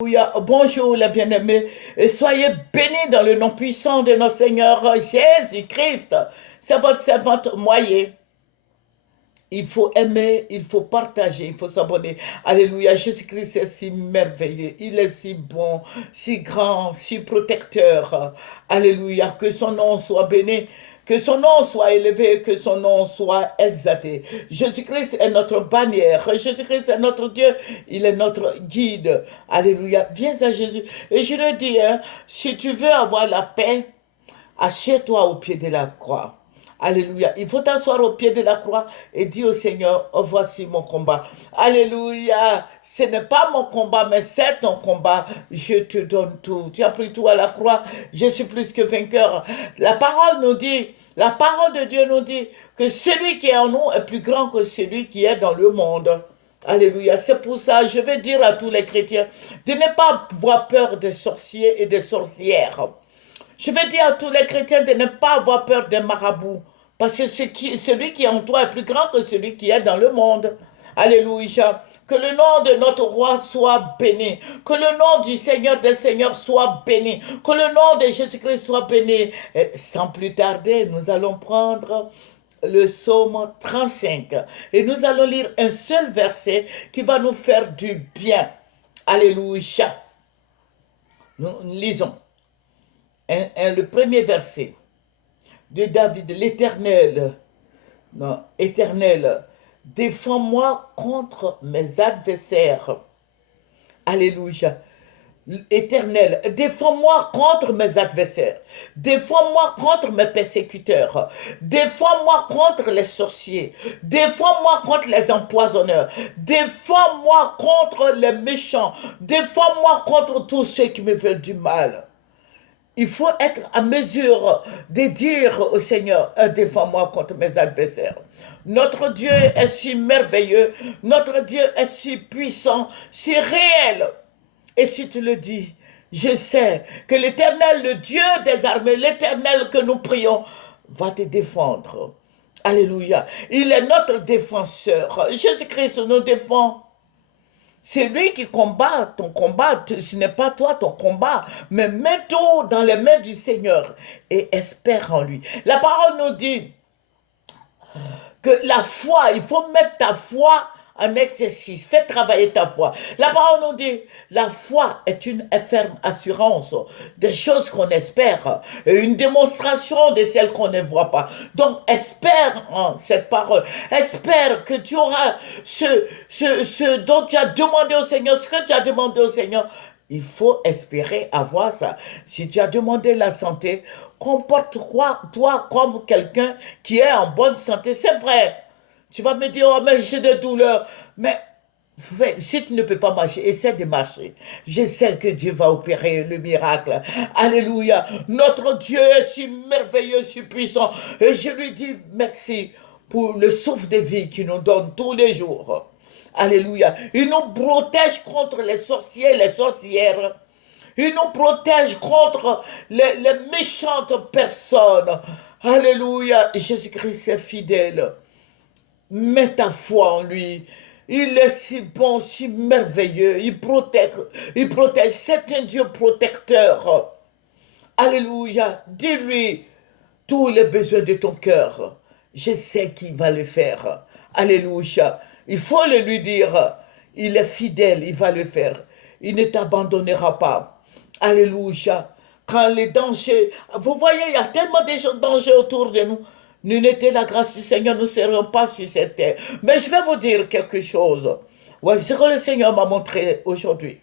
Alléluia. Bonjour les bien-aimés et soyez bénis dans le nom puissant de notre Seigneur Jésus-Christ. C'est votre servante Moyer. Il faut aimer, il faut partager, il faut s'abonner. Alléluia. Jésus-Christ est si merveilleux. Il est si bon, si grand, si protecteur. Alléluia. Que son nom soit béni. Que son nom soit élevé, que son nom soit exalté. Jésus-Christ est notre bannière. Jésus-Christ est notre Dieu. Il est notre guide. Alléluia. Viens à Jésus. Et je le dis, hein, si tu veux avoir la paix, assieds-toi au pied de la croix. Alléluia. Il faut t'asseoir au pied de la croix et dire au Seigneur, oh, voici mon combat. Alléluia. Ce n'est pas mon combat, mais c'est ton combat. Je te donne tout. Tu as pris tout à la croix. Je suis plus que vainqueur. La parole de Dieu nous dit que celui qui est en nous est plus grand que celui qui est dans le monde. Alléluia. C'est pour ça, je vais dire à tous les chrétiens de ne pas avoir peur des sorciers et des sorcières. Je vais dire à tous les chrétiens de ne pas avoir peur des marabouts. Parce que celui qui est en toi est plus grand que celui qui est dans le monde. Alléluia. Que le nom de notre roi soit béni. Que le nom du Seigneur des Seigneurs soit béni. Que le nom de Jésus-Christ soit béni. Et sans plus tarder, nous allons prendre le psaume 35. Et nous allons lire un seul verset qui va nous faire du bien. Alléluia. Nous lisons. Le premier verset de David, l'Éternel, non, Éternel, défends-moi contre mes adversaires. Alléluia. Éternel, défends-moi contre mes adversaires. Défends-moi contre mes persécuteurs. Défends-moi contre les sorciers. Défends-moi contre les empoisonneurs. Défends-moi contre les méchants. Défends-moi contre tous ceux qui me veulent du mal. Il faut être à mesure de dire au Seigneur, défends-moi contre mes adversaires. Notre Dieu est si merveilleux, notre Dieu est si puissant, si réel. Et si tu le dis, je sais que l'Éternel, le Dieu des armées, l'Éternel que nous prions, va te défendre. Alléluia. Il est notre défenseur. Jésus-Christ nous défend. C'est lui qui combat ton combat. Ce n'est pas toi ton combat. Mais mets tout dans les mains du Seigneur et espère en lui. La parole nous dit que la foi, il faut mettre ta foi en exercice. Fais travailler ta foi. La parole nous dit, la foi est une ferme assurance des choses qu'on espère et une démonstration de celles qu'on ne voit pas. Donc, espère en cette parole. Espère que tu auras ce dont tu as demandé au Seigneur, ce que tu as demandé au Seigneur. Il faut espérer avoir ça. Si tu as demandé la santé, comporte-toi comme quelqu'un qui est en bonne santé. C'est vrai. Tu vas me dire, oh, mais j'ai des douleurs. Mais si tu ne peux pas marcher, essaie de marcher. Je sais que Dieu va opérer le miracle. Alléluia. Notre Dieu est si merveilleux, si puissant. Et je lui dis merci pour le souffle de vie qu'il nous donne tous les jours. Alléluia. Il nous protège contre les sorciers et les sorcières. Il nous protège contre les méchantes personnes. Alléluia. Jésus-Christ est fidèle. Mets ta foi en lui. Il est si bon, si merveilleux. Il protège. Il protège. C'est un Dieu protecteur. Alléluia. Dis-lui tous les besoins de ton cœur. Je sais qu'il va le faire. Alléluia. Il faut le lui dire. Il est fidèle, il va le faire. Il ne t'abandonnera pas. Alléluia. Quand les dangers... Vous voyez, il y a tellement de dangers autour de nous. Nous n'était la grâce du Seigneur, nous ne serions pas sur cette terre. Mais je vais vous dire quelque chose. Ouais, ce que le Seigneur m'a montré aujourd'hui.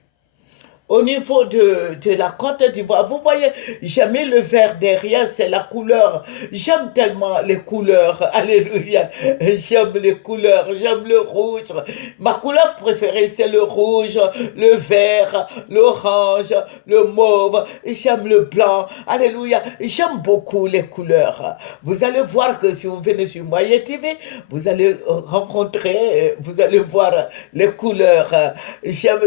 Au niveau de la Côte d'Ivoire, vous voyez, j'ai mis le vert derrière, c'est la couleur. J'aime tellement les couleurs. Alléluia. J'aime les couleurs, j'aime le rouge. Ma couleur préférée, c'est le rouge, le vert, l'orange, le mauve. J'aime le blanc. Alléluia. J'aime beaucoup les couleurs. Vous allez voir que si vous venez sur Moyen TV, vous allez rencontrer, vous allez voir les couleurs. J'aime,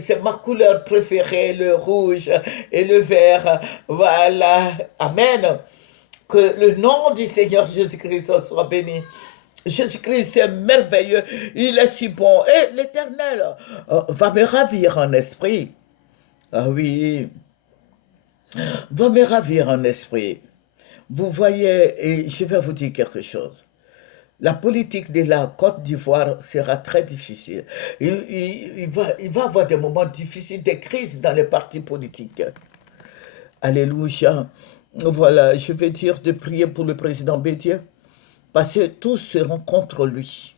c'est ma couleur préférée, le rouge et le vert. Voilà. Amen. Que le nom du Seigneur Jésus-Christ soit béni. Jésus-Christ est merveilleux, il est si bon. Et l'Éternel va me ravir en esprit. Ah oui, va me ravir en esprit. Vous voyez, et je vais vous dire quelque chose. La politique de la Côte d'Ivoire sera très difficile. Il va avoir des moments difficiles, des crises dans les partis politiques. Alléluia. Voilà, je vais dire de prier pour le président Bédier, parce que tous seront contre lui.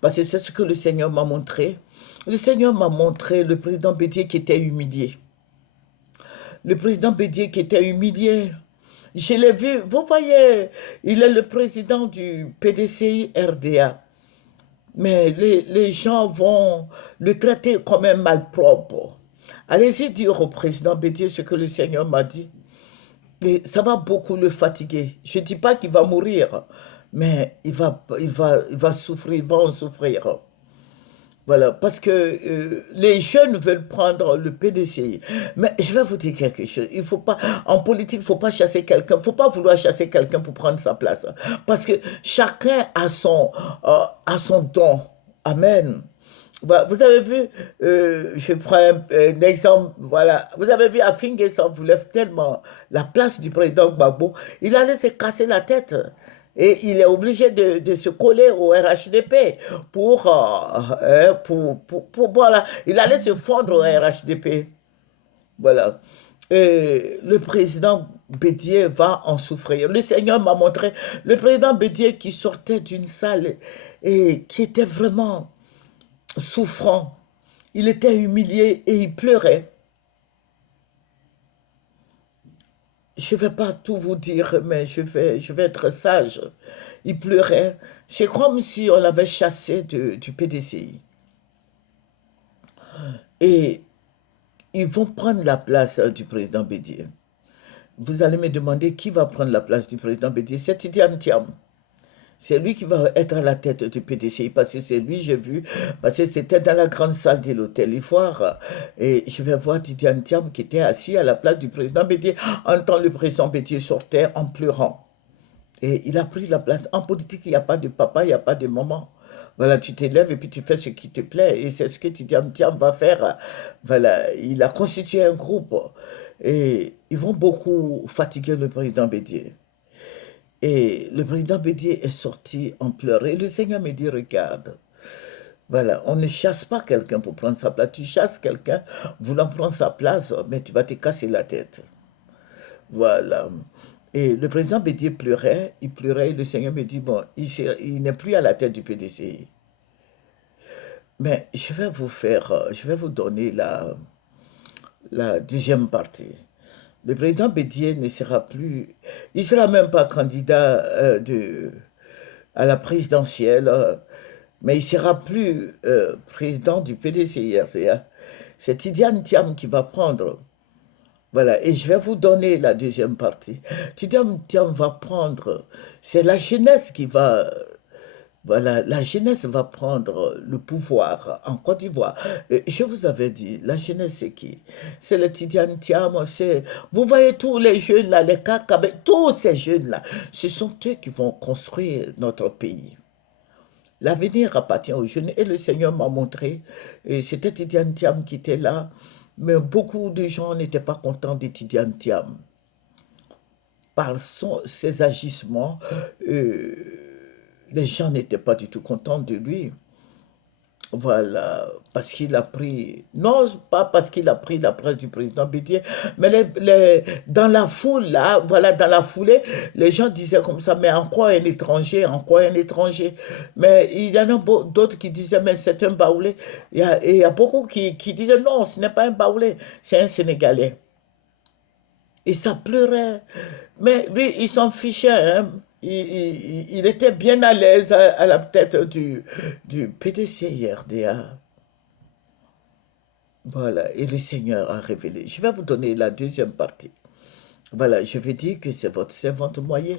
Parce que c'est ce que le Seigneur m'a montré. Le Seigneur m'a montré le président Bédier qui était humilié. Le président Bédier qui était humilié. Je l'ai vu, vous voyez, il est le président du PDCI RDA. Mais les gens vont le traiter comme un malpropre. Allez-y dire au président Bédier ce que le Seigneur m'a dit. Et ça va beaucoup le fatiguer. Je ne dis pas qu'il va mourir, mais il va souffrir, il va en souffrir. Voilà, parce que les jeunes veulent prendre le PDCI. Mais je vais vous dire quelque chose. Il faut pas, en politique, il ne faut pas chasser quelqu'un. Il ne faut pas vouloir chasser quelqu'un pour prendre sa place. Parce que chacun a son don. Amen. Bah, vous avez vu, je prends un exemple, voilà, vous avez vu Afingue s'en voulait tellement la place du président Gbagbo, il allait se casser la tête. Et il est obligé de se coller au RHDP voilà, il allait se fondre au RHDP. Voilà. Et le président Bédier va en souffrir. Le Seigneur m'a montré le président Bédier qui sortait d'une salle et qui était vraiment souffrant. Il était humilié et il pleurait. Je ne vais pas tout vous dire, mais je vais être sage. Il pleurait. C'est comme si on l'avait chassé du PDCI. Et ils vont prendre la place du président Bédier. Vous allez me demander qui va prendre la place du président Bédier. C'est Tidiane Thiam. C'est lui qui va être à la tête du PDCI, parce que c'est lui, j'ai vu, parce que c'était dans la grande salle de l'hôtel Ivoire, et je vais voir Tidiane Thiam qui était assis à la place du président Bédier. En temps, le président Bédier sortait en pleurant. Et il a pris la place. En politique, il n'y a pas de papa, il n'y a pas de maman. Voilà, tu t'élèves et puis tu fais ce qui te plaît. Et c'est ce que Tidiane Thiam va faire. Voilà, il a constitué un groupe. Et ils vont beaucoup fatiguer le président Bédier. Et le président Bédier est sorti en pleurs. Et le Seigneur me dit, regarde, voilà, on ne chasse pas quelqu'un pour prendre sa place. Tu chasses quelqu'un voulant prendre sa place, mais tu vas te casser la tête. Voilà. Et le président Bédier pleurait, et le Seigneur me dit, bon, il n'est plus à la tête du PDC. Mais je vais vous donner la deuxième partie. Le président Bédier ne sera plus, il ne sera même pas candidat à la présidentielle, mais il ne sera plus président du PDCI-RCA. C'est Tidiane Thiam qui va prendre. Voilà, et je vais vous donner la deuxième partie. Tidiane Thiam va prendre, c'est la jeunesse qui va voilà, la jeunesse va prendre le pouvoir en Côte d'Ivoire. Et je vous avais dit, la jeunesse, c'est qui? C'est le Tidiane Thiam, vous voyez tous les jeunes là, les Kakabe, tous ces jeunes-là, ce sont eux qui vont construire notre pays. L'avenir appartient aux jeunes et le Seigneur m'a montré, et c'était Tidiane Thiam qui était là, mais beaucoup de gens n'étaient pas contents de Tidiane Thiam par ses agissements. euh, les gens n'étaient pas du tout contents de lui. Voilà, parce qu'il a pris, non pas parce qu'il a pris la place du président Bédier, mais dans la foule, là, voilà, dans la foulée, les gens disaient comme ça, mais en quoi un étranger, en quoi un étranger? Mais il y en a d'autres qui disaient, mais c'est un Baoulé. Et il y a beaucoup qui disaient, non, ce n'est pas un Baoulé, c'est un Sénégalais. Et ça pleurait. Mais lui, il s'en fichait, hein. Il était bien à l'aise à la tête du PDC-RDA. Voilà, et le Seigneur a révélé. Je vais vous donner la deuxième partie. Voilà, je vous dis que c'est votre servante moyen.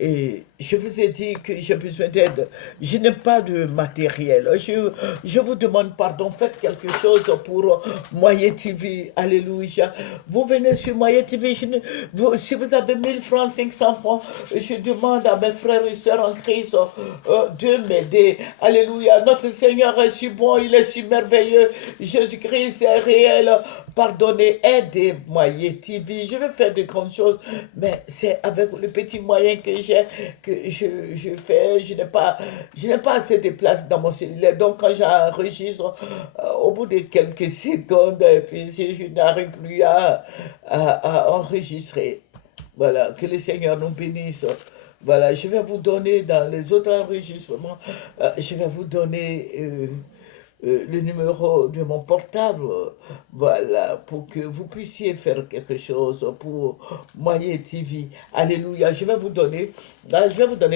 Et je vous ai dit que j'ai besoin d'aide. Je n'ai pas de matériel. Je vous demande pardon. Faites quelque chose pour Moyen TV. Alléluia. Vous venez sur Moyen TV. Si vous avez 1000 francs, 500 francs, je demande à mes frères et sœurs en Christ de m'aider. Alléluia. Notre Seigneur est si bon. Il est si merveilleux. Jésus-Christ est réel. Pardonnez, aidez Moyen TV. Je vais faire de grandes choses, mais c'est avec le petit moyen que j'ai que je fais. Je n'ai pas assez de place dans mon cellulaire. Donc, quand j'enregistre, au bout de quelques secondes, et puis si je n'arrive plus à enregistrer. Voilà, que le Seigneur nous bénisse. Voilà, je vais vous donner dans les autres enregistrements, je vais vous donner le numéro de mon portable, voilà, pour que vous puissiez faire quelque chose pour Moyen TV. Alléluia. Je vais vous donner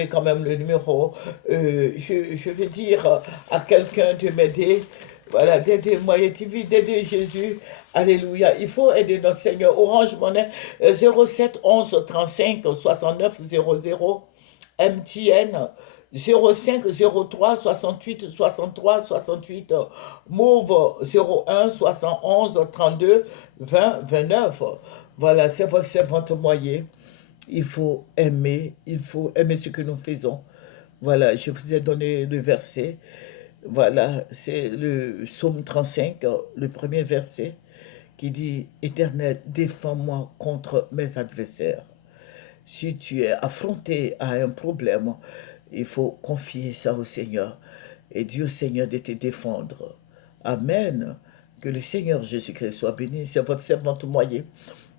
quand même le numéro. Je vais dire à quelqu'un de m'aider. Voilà, d'aider Moyen TV, d'aider Jésus. Alléluia. Il faut aider notre Seigneur. Orange Monnaie 07 11 35 69 00. MTN 05 03 68 63 68. Mauve 01 71 32 20 29. Voilà, c'est votre servante moyen. Il faut aimer ce que nous faisons. Voilà, je vous ai donné le verset. Voilà, c'est le psaume 35, le premier verset, qui dit, Éternel, défends-moi contre mes adversaires. Si tu es affronté à un problème, il faut confier ça au Seigneur et dire au Seigneur de te défendre. Amen. Que le Seigneur Jésus-Christ soit béni. C'est votre servante moyen.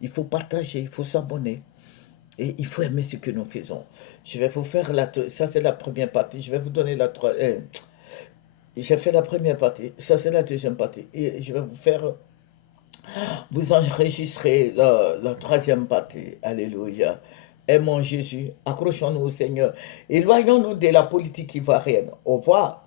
Il faut partager, il faut s'abonner et il faut aimer ce que nous faisons. Je vais vous faire ça c'est la première partie. Je vais vous donner la troisième. J'ai fait la première partie. Ça c'est la deuxième partie. Et je vais vous faire. Vous enregistrez la troisième partie. Alléluia. Aimons Jésus, accrochons-nous au Seigneur. Éloignons-nous de la politique ivoirienne. Au revoir.